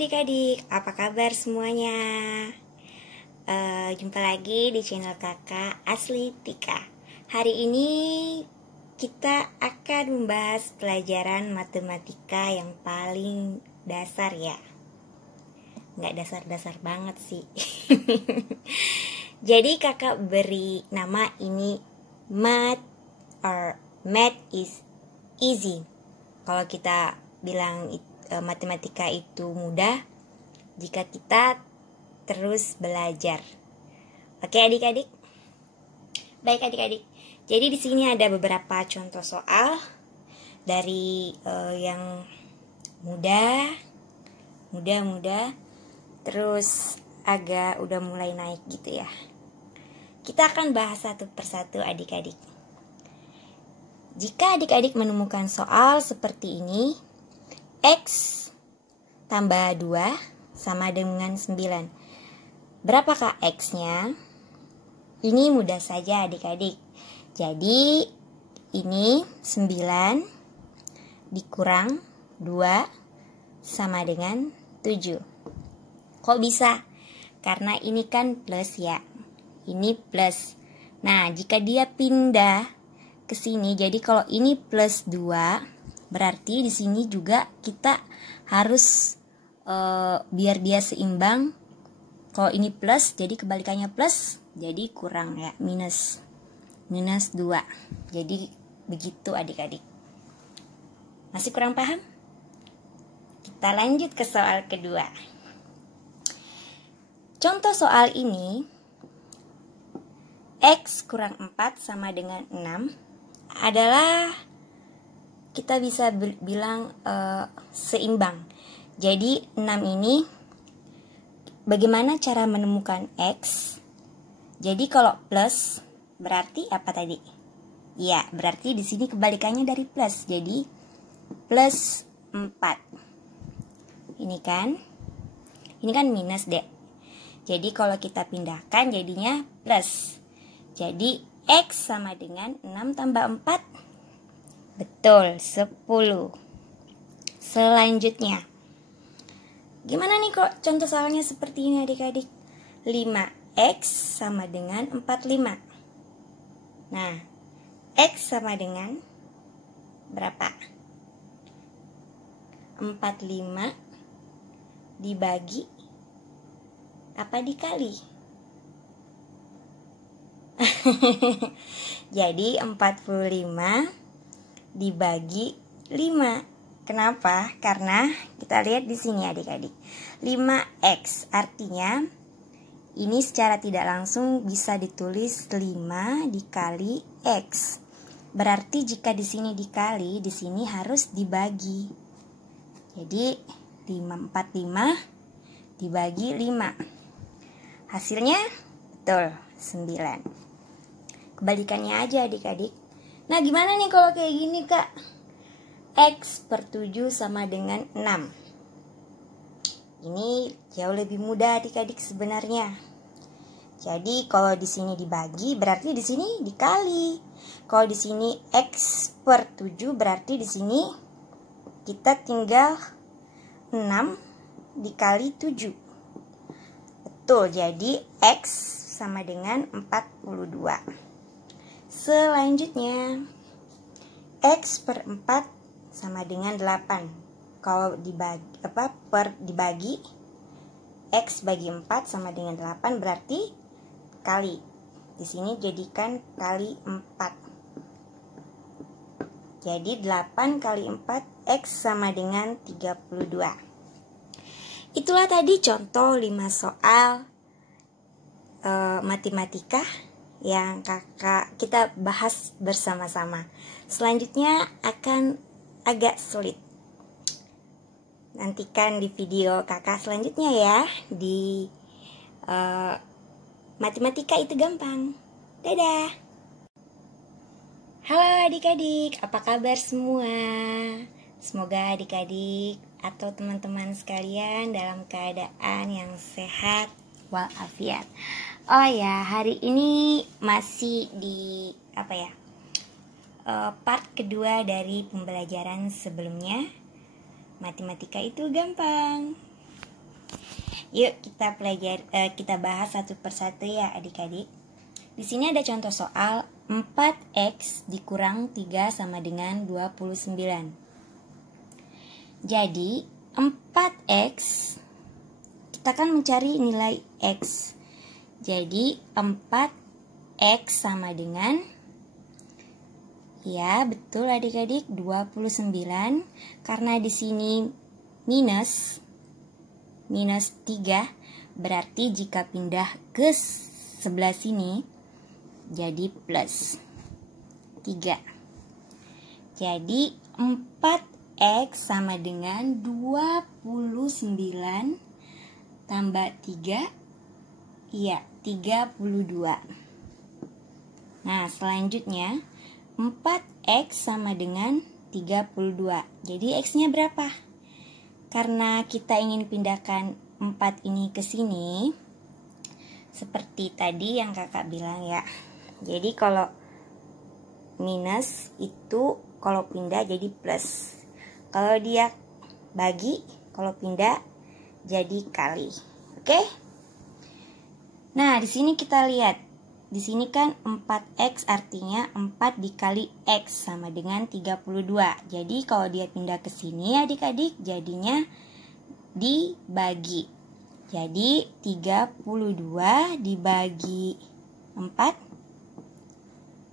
adik-adik, apa kabar semuanya? Jumpa lagi di channel kakak Asli Tika. Hari ini kita akan membahas pelajaran matematika yang paling dasar ya. Nggak dasar-dasar banget sih. Jadi kakak beri nama ini Math is easy. Kalau kita bilang matematika itu mudah jika kita terus belajar. Oke adik-adik? Baik adik-adik. Jadi di sini ada beberapa contoh soal dari yang mudah, terus agak udah mulai naik gitu ya. Kita akan bahas satu persatu adik-adik. Jika adik-adik menemukan soal seperti ini, X tambah 2 sama dengan 9. Berapakah X-nya? Ini mudah saja adik-adik. Jadi ini 9 dikurang 2 sama dengan 7. Kok bisa? Karena ini kan plus ya. Ini plus. Nah, jika dia pindah ke sini, jadi kalau ini plus 2, berarti di sini juga kita harus biar dia seimbang. Kalau ini plus, jadi kebalikannya plus, jadi kurang ya, minus 2. Jadi begitu adik-adik. Masih kurang paham? Kita lanjut ke soal kedua. Contoh soal ini, X kurang 4 sama dengan 6 adalah kita bisa bilang seimbang. Jadi 6 ini bagaimana cara menemukan X? Jadi kalau plus berarti apa tadi? Ya, berarti di sini kebalikannya dari plus. Jadi plus 4. Ini kan minus deh. Jadi kalau kita pindahkan jadinya plus. Jadi X sama dengan 6 tambah 4. Betul, 10. Selanjutnya, gimana nih kok contoh soalnya seperti ini adik-adik? 5X sama dengan 45. Nah, X sama dengan berapa? 45 dibagi apa dikali? Jadi 45 dibagi 5. Kenapa? Karena kita lihat di sini adik-adik. 5X artinya ini secara tidak langsung bisa ditulis 5 dikali X. Berarti jika di sini dikali, di sini harus dibagi. Jadi 545 dibagi 5. Hasilnya betul 9. Kebalikannya aja adik-adik. Nah, gimana nih kalau kayak gini, Kak? X per 7 sama dengan 6. Ini jauh lebih mudah adik-adik sebenarnya. Jadi, kalau di sini dibagi, berarti di sini dikali. Kalau di sini X per 7, berarti di sini kita tinggal 6 dikali 7. Betul, jadi X sama dengan 42. Selanjutnya, X per 4 sama dengan 8. Kalau dibagi X bagi 4 sama dengan 8 berarti kali. Di sini jadikan kali 4. Jadi 8 kali 4 X sama dengan 32. Itulah tadi contoh 5 soal matematika yang kita bahas bersama-sama. Selanjutnya akan agak sulit. Nantikan di video kakak selanjutnya ya. Di matematika itu gampang. Dadah. Halo adik-adik, apa kabar semua? Semoga adik-adik atau teman-teman sekalian dalam keadaan yang sehat walafiat. Oh ya, hari ini masih di part kedua dari pembelajaran sebelumnya. Matematika itu gampang. Yuk kita bahas satu persatu ya adik-adik. Di sini ada contoh soal 4x dikurang 3 sama dengan 29. Jadi 4x, kita kan mencari nilai x. Jadi 4x sama dengan, ya betul adik-adik, 29. Karena di sini minus 3, berarti jika pindah ke sebelah sini jadi plus 3. Jadi 4x sama dengan 29 tambah 3, iya 32. Nah selanjutnya 4x sama dengan 32. Jadi x-nya berapa? Karena kita ingin pindahkan 4 ini ke sini, seperti tadi yang kakak bilang ya. Jadi kalau minus itu kalau pindah jadi plus. Kalau dia bagi, kalau pindah jadi kali. Oke? Nah, di sini kita lihat. Di sini kan 4x artinya 4 dikali x sama dengan 32. Jadi kalau dia pindah ke sini adik-adik jadinya dibagi. Jadi 32 dibagi 4.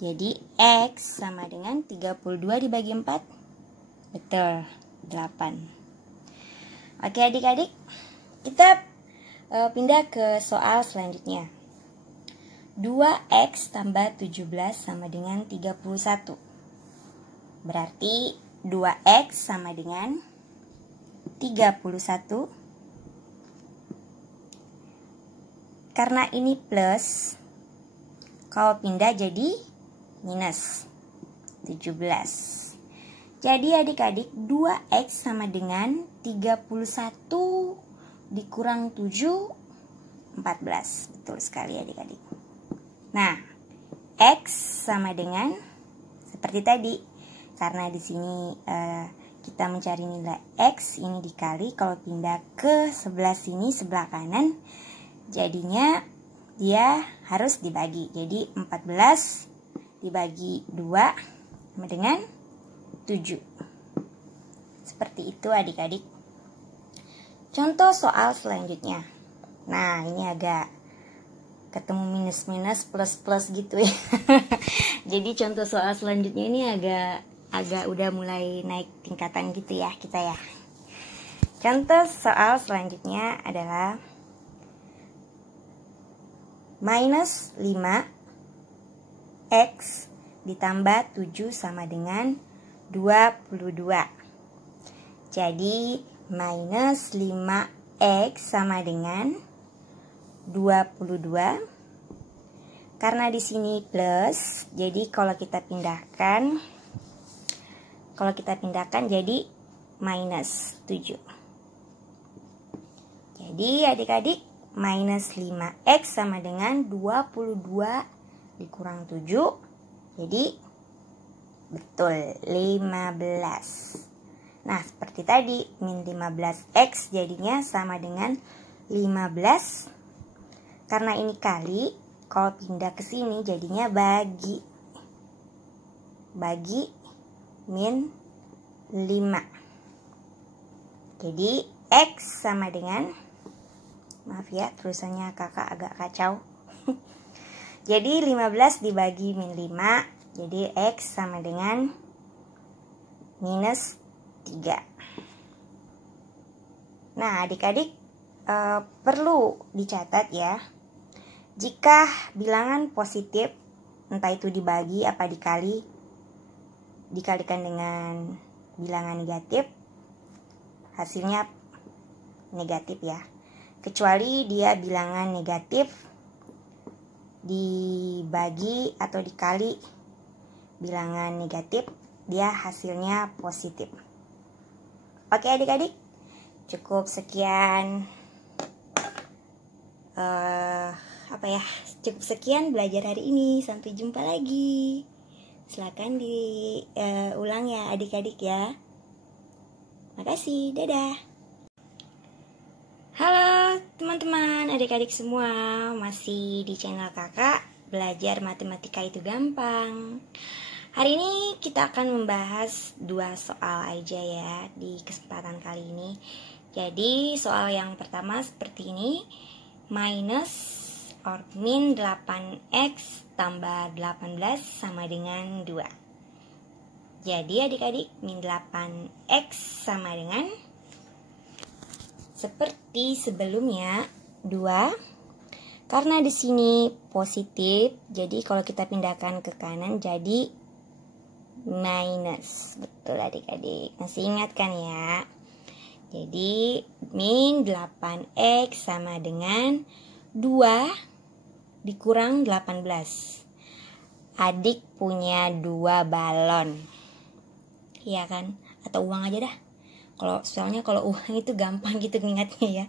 Jadi x sama dengan 32 dibagi 4. Betul, 8. Oke adik-adik, kita pindah ke soal selanjutnya. 2x tambah 17 sama dengan 31. Berarti 2x sama dengan 31. Karena ini plus, kalau pindah jadi minus 17. Jadi adik-adik 2x sama dengan 31 dikurang 7, 14. Betul sekali adik-adik. Nah, x sama dengan seperti tadi. Karena di sini kita mencari nilai x, ini dikali, kalau pindah ke sebelah sini, sebelah kanan, jadinya dia harus dibagi. Jadi 14 dibagi 2 sama dengan 7. Seperti itu adik-adik. Contoh soal selanjutnya. Nah, ini agak ketemu minus-minus plus-plus gitu ya. Jadi contoh soal selanjutnya ini agak udah mulai naik tingkatan gitu ya kita ya. Contoh soal selanjutnya adalah minus 5x ditambah 7 sama dengan 22. Jadi minus 5x sama dengan 22. Karena di sini plus, jadi kalau kita pindahkan jadi minus 7. Jadi adik-adik, minus 5x sama dengan 22 dikurang 7. Jadi betul 15. Nah, seperti tadi min 15x jadinya sama dengan 15. Karena ini kali, kalau pindah ke sini jadinya bagi min 5. Jadi x sama dengan, maaf ya tulisannya kakak agak kacau. Jadi 15 dibagi min 5, jadi x sama dengan minus 3. Nah adik-adik perlu dicatat ya. Jika bilangan positif, entah itu dibagi apa dikalikan dengan bilangan negatif, hasilnya negatif ya. Kecuali dia bilangan negatif dibagi atau dikali bilangan negatif, dia hasilnya positif. Oke adik-adik, cukup sekian cukup sekian belajar hari ini. Sampai jumpa lagi. Silakan diulang ya adik-adik ya. Makasih, dadah. Halo teman-teman, adik-adik semua, masih di channel kakak Belajar Matematika Itu Gampang. Hari ini kita akan membahas 2 soal aja ya di kesempatan kali ini. Jadi soal yang pertama seperti ini, minus or min 8x tambah 18 sama dengan 2. Jadi adik-adik, min 8x sama dengan, seperti sebelumnya, 2. Karena di sini positif, jadi kalau kita pindahkan ke kanan jadi minus. Betul adik-adik, masih ingat kan ya? Jadi min 8x sama dengan 2 dikurang 18. Adik punya 2 balon. Iya kan? Atau uang aja dah. Soalnya kalau uang itu gampang gitu ingatnya ya.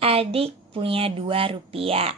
Adik punya 2 rupiah.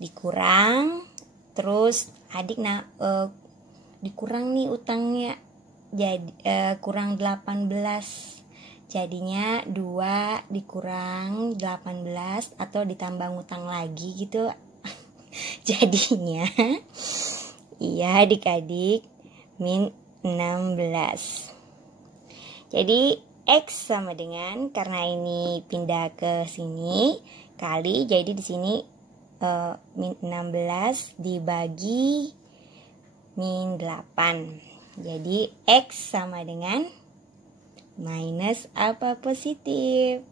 Dikurang, terus adik dikurang nih utangnya. Jadi kurang 18. Jadinya 2 dikurang 18 atau ditambah ngutang lagi gitu. Jadinya iya adik-adik min 16. Jadi X sama dengan, karena ini pindah ke sini kali, jadi di sini min 16 dibagi min 8. Jadi X sama dengan minus apa positif.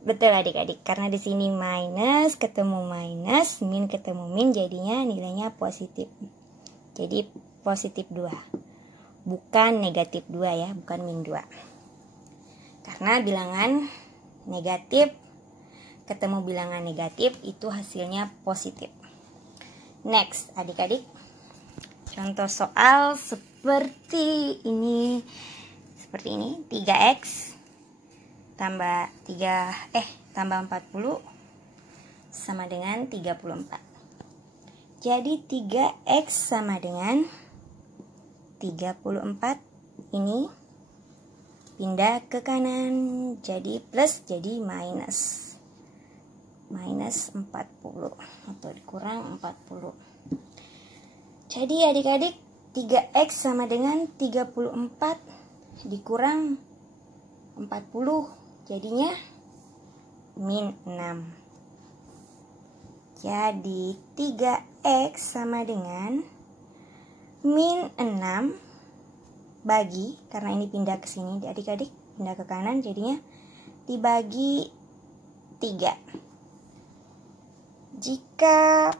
Betul adik-adik, karena di sini minus ketemu minus, min ketemu min, jadinya nilainya positif. Jadi positif 2. Bukan negatif 2 ya, bukan min 2. Karena bilangan negatif ketemu bilangan negatif itu hasilnya positif. Next, adik-adik. Contoh soal seperti ini. 3x tambah 40 sama dengan 34. Jadi 3x sama dengan 34, ini pindah ke kanan jadi plus, jadi minus 40 atau dikurang 40. Jadi adik-adik 3x sama dengan 34 dikurang 40, jadinya min 6. Jadi 3x sama dengan min 6 bagi, karena ini pindah ke sini adik-adik, pindah ke kanan, jadinya dibagi 3. Jika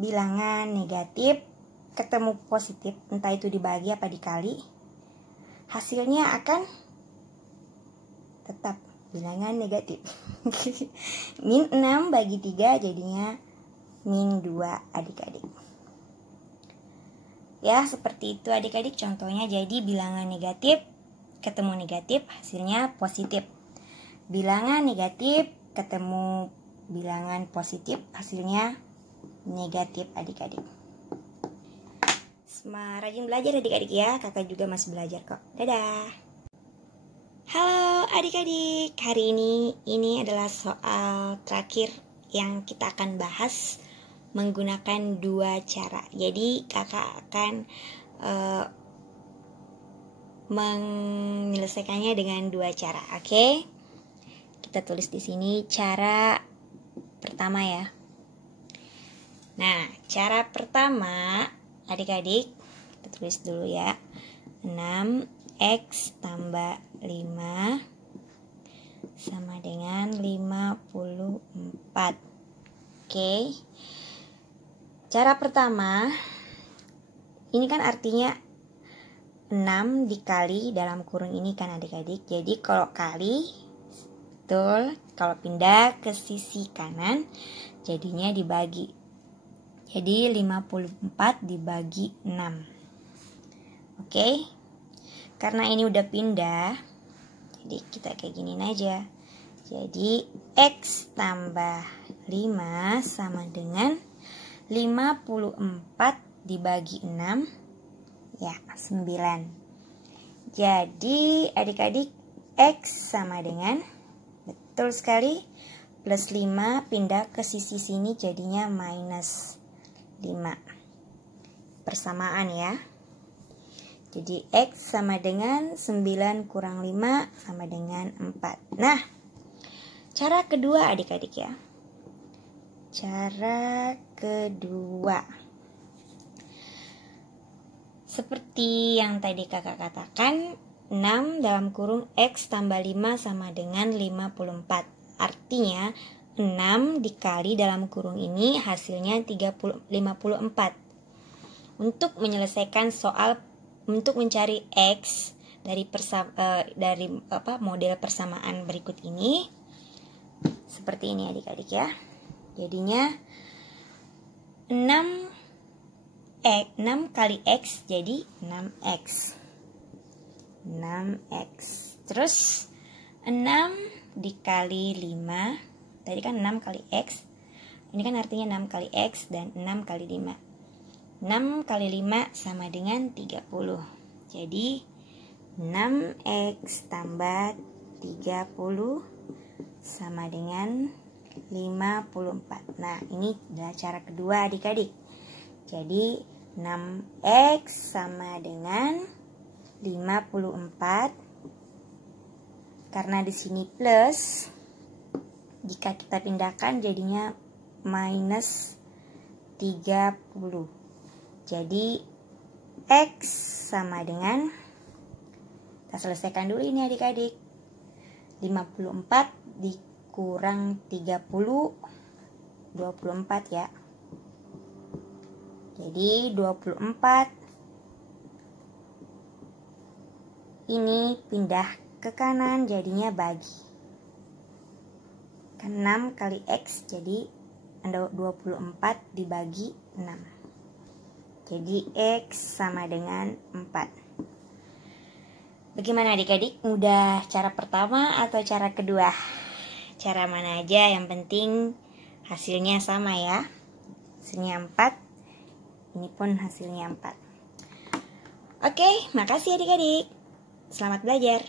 bilangan negatif ketemu positif, entah itu dibagi apa dikali, hasilnya akan tetap bilangan negatif. Min 6 bagi 3 jadinya min 2 adik-adik. Ya, seperti itu adik-adik contohnya. Jadi bilangan negatif ketemu negatif hasilnya positif. Bilangan negatif ketemu bilangan positif hasilnya negatif adik-adik. Rajin belajar adik-adik ya. Kakak juga masih belajar kok. Dadah. Halo adik-adik. Hari ini adalah soal terakhir yang kita akan bahas menggunakan 2 cara. Jadi kakak akan menyelesaikannya dengan 2 cara. Oke? Kita tulis di sini cara pertama ya. Nah, cara pertama adik-adik kita tulis dulu ya. 6x tambah 5 sama dengan 54. Oke. Cara pertama, ini kan artinya 6 dikali dalam kurung ini kan adik-adik. Jadi kalau kali, betul, kalau pindah ke sisi kanan, jadinya dibagi. Jadi 54 dibagi 6. Oke, karena ini udah pindah, jadi kita kayak giniin aja. Jadi X tambah 5 sama dengan 54 dibagi 6, ya 9. Jadi adik-adik X sama dengan, betul sekali. Plus 5 pindah ke sisi sini jadinya minus 5. Persamaan ya. Jadi X sama dengan 9 kurang 5 sama dengan 4. Nah, cara kedua adik-adik ya. Cara kedua. Seperti yang tadi kakak katakan, 6 dalam kurung X tambah 5 sama dengan 54. Artinya 6 dikali dalam kurung ini hasilnya 54. Untuk menyelesaikan soal untuk mencari X dari model persamaan berikut ini, seperti ini adik-adik ya. Jadinya 6 kali X jadi 6X. 6X. Terus 6 dikali 5. Tadi kan 6 kali X. Ini kan artinya 6 kali X dan 6 kali 5. 6 kali 5 sama dengan 30. Jadi 6X tambah 30 sama dengan 54. Nah, ini adalah cara kedua adik-adik. Jadi 6X sama dengan 54. Karena di sini plus, jika kita pindahkan jadinya minus 30. Jadi X sama dengan, kita selesaikan dulu ini adik-adik, 54 dikurang 30, 24 ya. Jadi 24 ini pindah ke kanan jadinya bagi. Kan 6 kali X jadi 24 dibagi 6. Jadi X sama dengan 4. Bagaimana adik-adik? Mudah cara pertama atau cara kedua? Cara mana aja, yang penting hasilnya sama ya. Hasilnya 4. Ini pun hasilnya 4. Oke, makasih adik-adik. Selamat belajar.